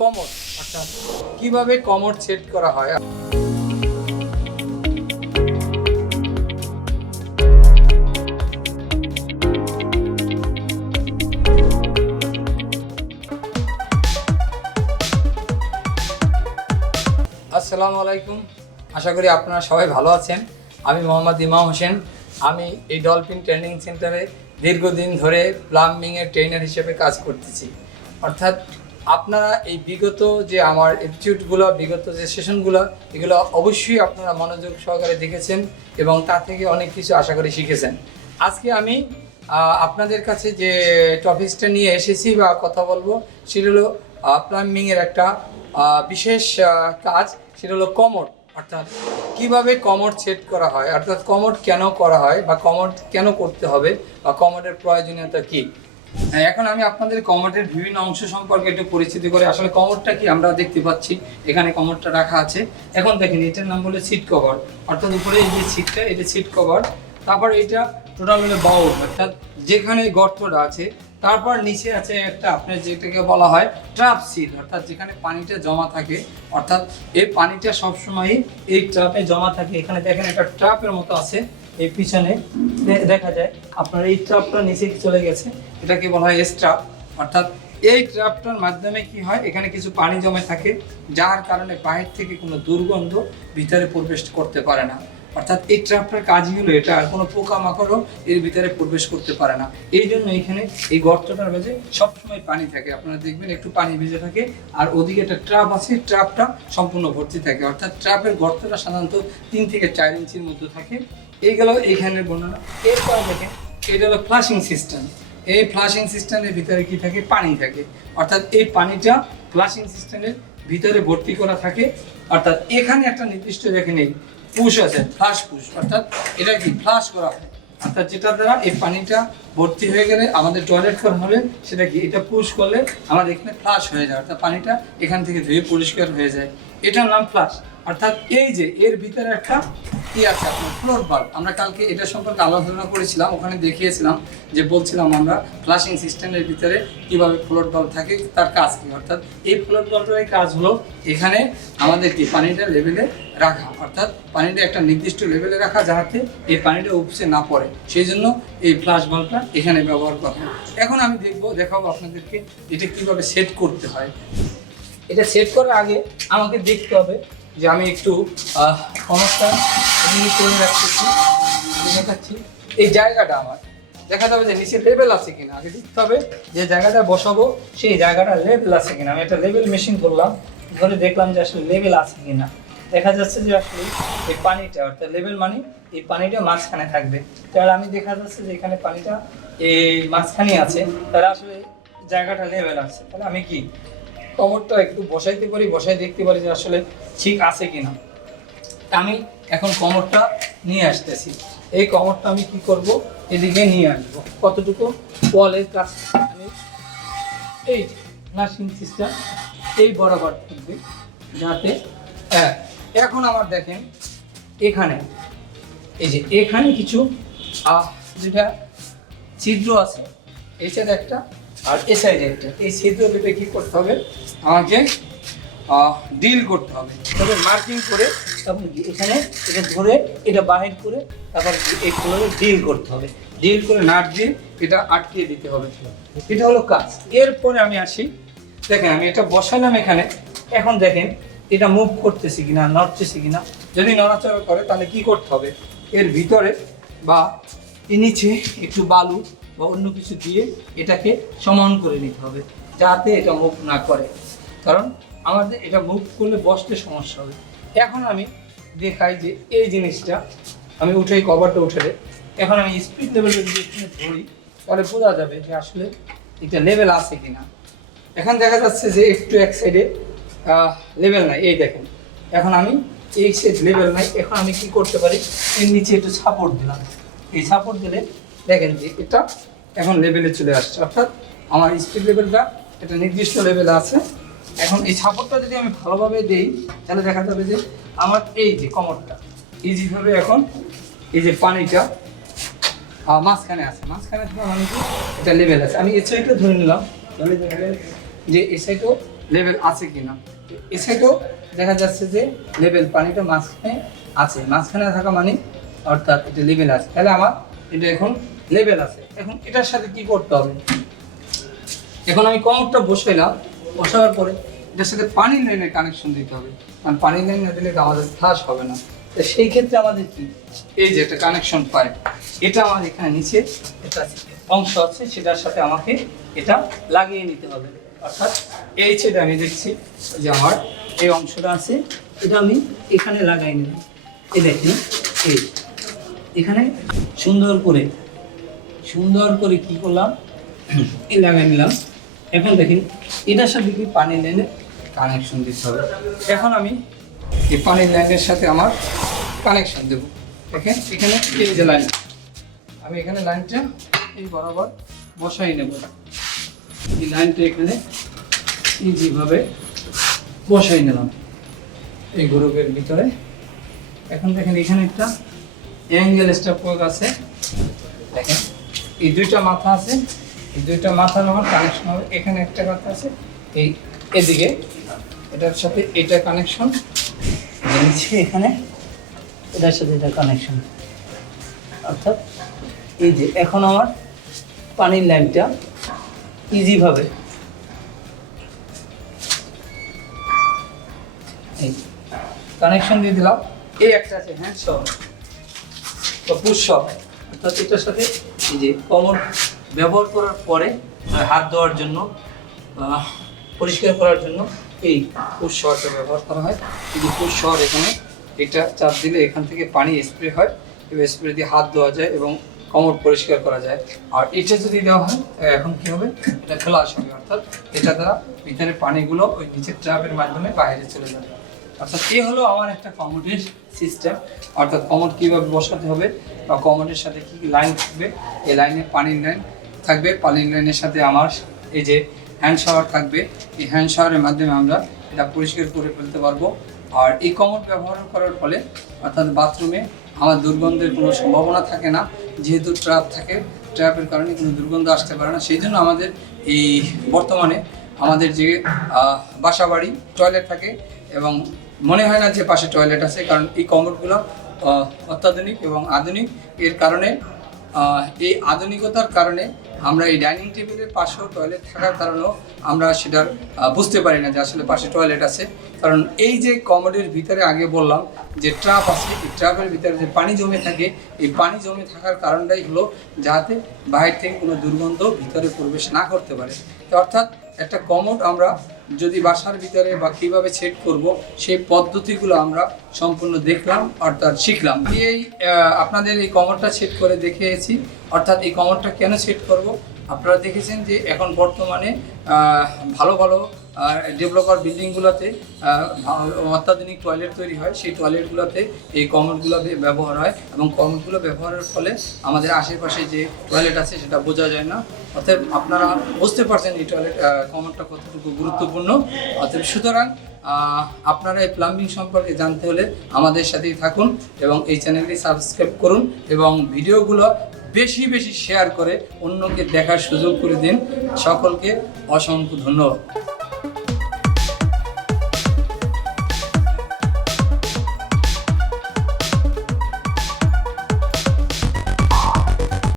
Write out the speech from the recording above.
Commode, অর্থাৎ কিভাবে commode set করা হয়। আসসালামু আলাইকুম, আশা করি আপনারা সবাই ভালো আছেন। আমি মোহাম্মদ ইমাম হোসেন। আমি এই ডলফিন ট্রেনিং সেন্টারে দীর্ঘদিন ধরে প্লাম্বিংয়ের ট্রেনার হিসেবে কাজ করতেছি। অর্থাৎ আপনারা এই বিগত যে আমার এপিসোডগুলো, বিগত যে সেশনগুলো, এগুলো অবশ্যই আপনারা মনোযোগ সহকারে দেখেছেন এবং তা থেকে অনেক কিছু আশা করি শিখেছেন। আজকে আমি আপনাদের কাছে যে টপিকসটা নিয়ে এসেছি বা কথা বলবো, সেটা হলো প্লাম্বিংয়ের একটা বিশেষ কাজ, সেটা হলো কমোড। অর্থাৎ কিভাবে কমোড সেট করা হয়, অর্থাৎ কমোড কেন করা হয় বা কমোড কেন করতে হবে বা কমোডের প্রয়োজনীয়তা কী। এখন আমি আপনাদের কমোডের বিভিন্ন অংশ সম্পর্কে একটু পরিচিতি করে, আসলে কমোডটা কি আমরা দেখতে পাচ্ছি, এখানে কমোডটা রাখা আছে। এখন দেখেন, এটার নাম বলে সিট কভার, অর্থাৎ উপরে এই যে সিটটা, এটা সিট কভার। তারপর এটা টোটাল হলো বাউল, অর্থাৎ যেখানে গর্তটা আছে। তারপর নিচে আছে একটা আপনার যেটাকে বলা হয় ট্রাপ সিট, অর্থাৎ যেখানে পানিটা জমা থাকে। অর্থাৎ এই পানিটা সবসময়ই এই ট্রাপে জমা থাকে। এখানে দেখেন একটা ট্রাপের মতো আছে, এই পিছনে দেখা যায় আপনার এই ট্রাপটা নিচে চলে গেছে, এটাকে বলা হয় স্ট্রাপ। অর্থাৎ এই ট্রাপটার মাধ্যমে কি হয়, এখানে কিছু পানি জমে থাকে, যার কারণে বাহির থেকে কোনো দুর্গন্ধ ভিতরে প্রবেশ করতে পারে না। অর্থাৎ এই ট্রাপটার কাজই হলো এটা, আর কোনো পোকামাকড়ও এর ভিতরে প্রবেশ করতে পারে না। এই জন্য এখানে এই গর্তটার মাঝে সবসময় পানি থাকে, আপনারা দেখবেন একটু পানি ভেজে থাকে। আর ওদিকে একটা ট্রাপ আছে, ট্রাপটা সম্পূর্ণ ভর্তি থাকে। অর্থাৎ ট্রাপের গর্তটা সাধারণত 3 থেকে 4 ইঞ্চির মধ্যে থাকে। এই গেল এইখানের বর্ণনা। এরপর দেখেন, এটা হলো ফ্লাশিং সিস্টেম। এই ফ্লাশিং সিস্টেমের ভিতরে কি থাকে, পানি থাকে। অর্থাৎ এই পানিটা ফ্লাশিং সিস্টেমের ভিতরে ভর্তি করা থাকে। অর্থাৎ এখানে একটা নির্দিষ্ট দেখেন এই পুশ আছে, ফ্লাশ পুশ, অর্থাৎ এটা কি ফ্লাশ করা হয়। অর্থাৎ যেটা দ্বারা এই পানিটা ভর্তি হয়ে গেলে আমাদের টয়লেট করা হলে সেটা কি, এটা পুশ করলে আমাদের এখানে ফ্লাশ হয়ে যায়, অর্থাৎ পানিটা এখান থেকে ধুয়ে পরিষ্কার হয়ে যায়। এটার নাম ফ্লাশ। অর্থাৎ এই যে এর ভিতরে একটা কি আছে আপনার ফ্লোট বাল্ব, আমরা কালকে এটা সম্পর্কে আলোচনা করেছিলাম, ওখানে দেখিয়েছিলাম যে বলছিলাম আমরা ফ্লাশিং সিস্টেমের ভিতরে কিভাবে ফ্লোট বাল্ব থাকে, তার কাজ কি। অর্থাৎ এই ফ্লোট বাল্বের কাজ হলো এখানে আমাদের কি পানিটা লেভেলে রাখা, অর্থাৎ পানিটা একটা নির্দিষ্ট লেভেলে রাখা, যাতে এই পানিটা উপচে না পড়ে, সেই জন্য এই ফ্লাশ বাল্বটা এখানে ব্যবহার করা হয়। এখন আমি দেখাবো আপনাদেরকে এটা কিভাবে সেট করতে হয়। এটা সেট করার আগে আমাকে দেখতে হবে যে আমি একটু সমস্যা করে দেখাচ্ছি। এই জায়গাটা আমার দেখা যাবে যে নিচে লেভেল আছে কিনা, আগে দেখতে হবে যে জায়গাটা বসাবো সেই জায়গাটা লেভেল আছে কিনা। আমি একটা লেভেল মেশিন করলাম, ধরে দেখলাম যে আসলে লেভেল আছে কিনা। দেখা যাচ্ছে যে আসলে এই পানিটা, অর্থাৎ লেভেল মানে এই পানিটা মাঝখানে থাকবে। তাহলে আমি দেখা যাচ্ছে যে এখানে পানিটা এই মাঝখানে আছে, তাহলে আসলে জায়গাটা লেভেল আছে। তাহলে আমি কি কমোডটা একটু বসাইতে পারি, বসাই দেখতে পারি যে আসলে ঠিক আছে কিনা। আমি এখন কমোডটা নিয়ে আসতেছি। এই কমোডটা আমি কি করব, এদিকে নিয়ে আসবো কতটুকু ওয়ালের কাজ, আমি এই ফ্লাশিং সিস্টেম এই বরাবর থাকবে যাতে এখন আমার দেখেন এখানে এই যে এখানে কিছু যেটা ছিদ্র আছে, এই সাইডে একটা আর এ সাইডে একটা, এই ছিদ্র দুটো কী করতে হবে, আমাকে ডিল করতে হবে। তবে মার্কিং করে তখন এখানে এটা ধরে এটা বাহির করে তারপর এই ফ্লোরে ডিল করতে হবে, ডিল করে নাট দিয়ে এটা আটকিয়ে দিতে হবে। এটা হলো কাজ। এরপরে আমি আসি, দেখেন আমি এটা বসালাম এখানে। এখন দেখেন এটা মুভ করতেছি কিনা, নড়তেছি কিনা। যদি নড়াচড়া করে তাহলে কি করতে হবে, এর ভিতরে বা এর নিচে একটু বালু বা অন্য কিছু দিয়ে এটাকে সমান করে নিতে হবে, যাতে এটা মুভ না করে, কারণ আমাদের এটা মুভ করলে বসতে সমস্যা হবে। এখন আমি দেখাই যে এই জিনিসটা আমি উঠেই কভারটা উঠে দেয়। এখন আমি স্পিড লেভেলের যদি ধরি তাহলে বোঝা যাবে যে আসলে এটা লেভেল আছে কিনা। এখন দেখা যাচ্ছে যে একটু এক সাইডে লেভেল নাই, এই দেখেন এখন আমি এই সাইড লেভেল নাই। এখন আমি কি করতে পারি, এর নিচে একটু সাপোর্ট দিলাম, এই সাপোর্ট দিলে দেখেন যে এটা এখন লেভেলে চলে আসছে, অর্থাৎ আমার স্পিড লেভেলটা একটা নির্দিষ্ট লেভেলে আছে। এখন এই সাপোর্টটা যদি আমি ভালোভাবে দিই তাহলে দেখা যাবে যে আমার এই যে কমোডটা ইজিভাবে এখন এই যে পানিটা মাঝখানে আছে, মাঝখানে আমি এটা লেভেল আছে। আমি এই সাইডটা ধরে নিলাম, তাহলে দেখা যায় যে এই সাইডও লেভেল আছে কিনা। এ সাইডেও দেখা যাচ্ছে যে লেভেল পানিটা মাঝখানে আছে, মাঝখানে থাকা মানে অর্থাৎ এটা লেভেল আছে, তাহলে আমার এটা এখন লেভেল আছে। এখন এটার সাথে কি করতে হবে, এখন আমি কমোডটা বসাইলাম, বসাবার পরে এটার সাথে পানির লাইনের কানেকশন দিতে হবে, কারণ পানির লাইন না দিলে তো আমাদের ফ্লাশ হবে না। তো সেই ক্ষেত্রে আমাদের কি, এই যে একটা কানেকশন পাইপ, এটা আমার এখানে নিচে একটা অংশ আছে, সেটার সাথে আমাকে এটা লাগিয়ে নিতে হবে। অর্থাৎ এই ছেলে আমি দেখছি যে আমার এই অংশটা আছে, এটা আমি এখানে লাগাই নিব। এই দেখি এই এখানে সুন্দর করে কি করলাম, এই লাগাই নিলাম। এখন দেখেন এটার সাথে কি পানির লাইনে কানেকশন দিতে হবে। এখন আমি এই পানির লাইনের সাথে আমার কানেকশন দেব। দেখেন এখানে এই যে লাইন, আমি এখানে লাইনটা এই বরাবর বসাই নেব। এই লাইনটা এখানে যেভাবে বসাই নিলাম এই গ্রুপের ভিতরে। এখন দেখেন এখানে একটা অ্যাঙ্গেল স্টার প্রয়োগ আছে। দেখেন এই দুইটা মাথা আছে, এই দুইটা মাথার আমার কানেকশন হবে। এখানে একটা কথা আছে এই এদিকে, এটার সাথে এটা কানেকশন নিচে, এখানে এটার সাথে এটা কানেকশন। অর্থাৎ এই যে এখন আমার পানির লাইনটা ইজিভাবে এই কানেকশন দিয়ে দিলাম। এই একটা আছে হ্যান্ড শক বা পুশ শক, অর্থাৎ এটার সাথে এই যে কমর ব্যবহার করার পরে হাত ধোয়ার জন্য, পরিষ্কার করার জন্য এই পুশ শকটা ব্যবহার করা হয়। এই যে পুশ শক, এখানে এটা চাপ দিলে এখান থেকে পানি স্প্রে হয় এবং স্প্রে দিয়ে হাত ধোয়া যায় এবং কমর পরিষ্কার করা যায়। আর এটা যদি দেওয়া হয় এখন কি হবে, এটা ফ্লাশ হবে, অর্থাৎ এটা দ্বারা ভিতরে পানিগুলো ওই নিচের ট্র্যাপের মাধ্যমে বাইরে চলে যাবে। অর্থাৎ এই হলো আমার একটা কমোডের সিস্টেম, অর্থাৎ কমোড কীভাবে বসাতে হবে বা কমোডের সাথে কী কী লাইন থাকবে। এই লাইনে পানির লাইন থাকবে, পানির লাইনের সাথে আমার এই যে হ্যান্ড শাওয়ার থাকবে, এই হ্যান্ড শাওয়ারের মাধ্যমে আমরা এটা পরিষ্কার করে ফেলতে পারবো। আর এই কমোড ব্যবহার করার ফলে অর্থাৎ বাথরুমে আমার দুর্গন্ধের কোনো সম্ভাবনা থাকে না, যেহেতু ট্র্যাপ থাকে, ট্র্যাপের কারণে কোনো দুর্গন্ধ আসতে পারে না। সেই জন্য আমাদের এই বর্তমানে আমাদের যে বাসা বাড়ি টয়লেট থাকে এবং মনে হয় না যে পাশে টয়লেট আছে, কারণ এই কমোডগুলো অত্যাধুনিক এবং আধুনিক। এর কারণে এই আধুনিকতার কারণে আমরা এই ডাইনিং টেবিলের পাশেও টয়লেট থাকার কারণেও আমরা সেটার বুঝতে পারি না যে আসলে পাশে টয়লেট আছে। কারণ এই যে কমোডের ভিতরে আগে বললাম যে ট্রাপ আছে, এই ট্রাপের ভিতরে যে পানি জমে থাকে, এই পানি জমে থাকার কারণটাই হলো যাতে বাইরে থেকে কোনো দুর্গন্ধ ভিতরে প্রবেশ না করতে পারে। অর্থাৎ একটা কমোড আমরা যদি বাসার ভিতরে বা কীভাবে সেট করব সেই পদ্ধতিগুলো আমরা সম্পূর্ণ দেখলাম, অর্থাৎ শিখলাম। এই আপনাদের এই কমোডটা সেট করে দেখিয়েছি। অর্থাৎ এই কমোডটা কেন সেট করব, আপনারা দেখেছেন যে এখন বর্তমানে ভালো ভালো ডেভেলপার বিল্ডিংগুলোতে অত্যাধুনিক টয়লেট তৈরি হয়, সেই টয়লেটগুলোতে এই কমোডগুলো ব্যবহার হয় এবং কমোডগুলো ব্যবহারের ফলে আমাদের আশেপাশে যে টয়লেট আছে সেটা বোঝা যায় না। অতএব আপনারা বুঝতে পারছেন এই টয়লেট কমোডটা কতটুকু গুরুত্বপূর্ণ। অতএব সুতরাং আপনারা এই প্লাম্বিং সম্পর্কে জানতে হলে আমাদের সাথেই থাকুন এবং এই চ্যানেলটি সাবস্ক্রাইব করুন এবং ভিডিওগুলো বেশি বেশি শেয়ার করে অন্যকে দেখার সুযোগ করে দিন। সকলকে অসংখ্য ধন্যবাদ।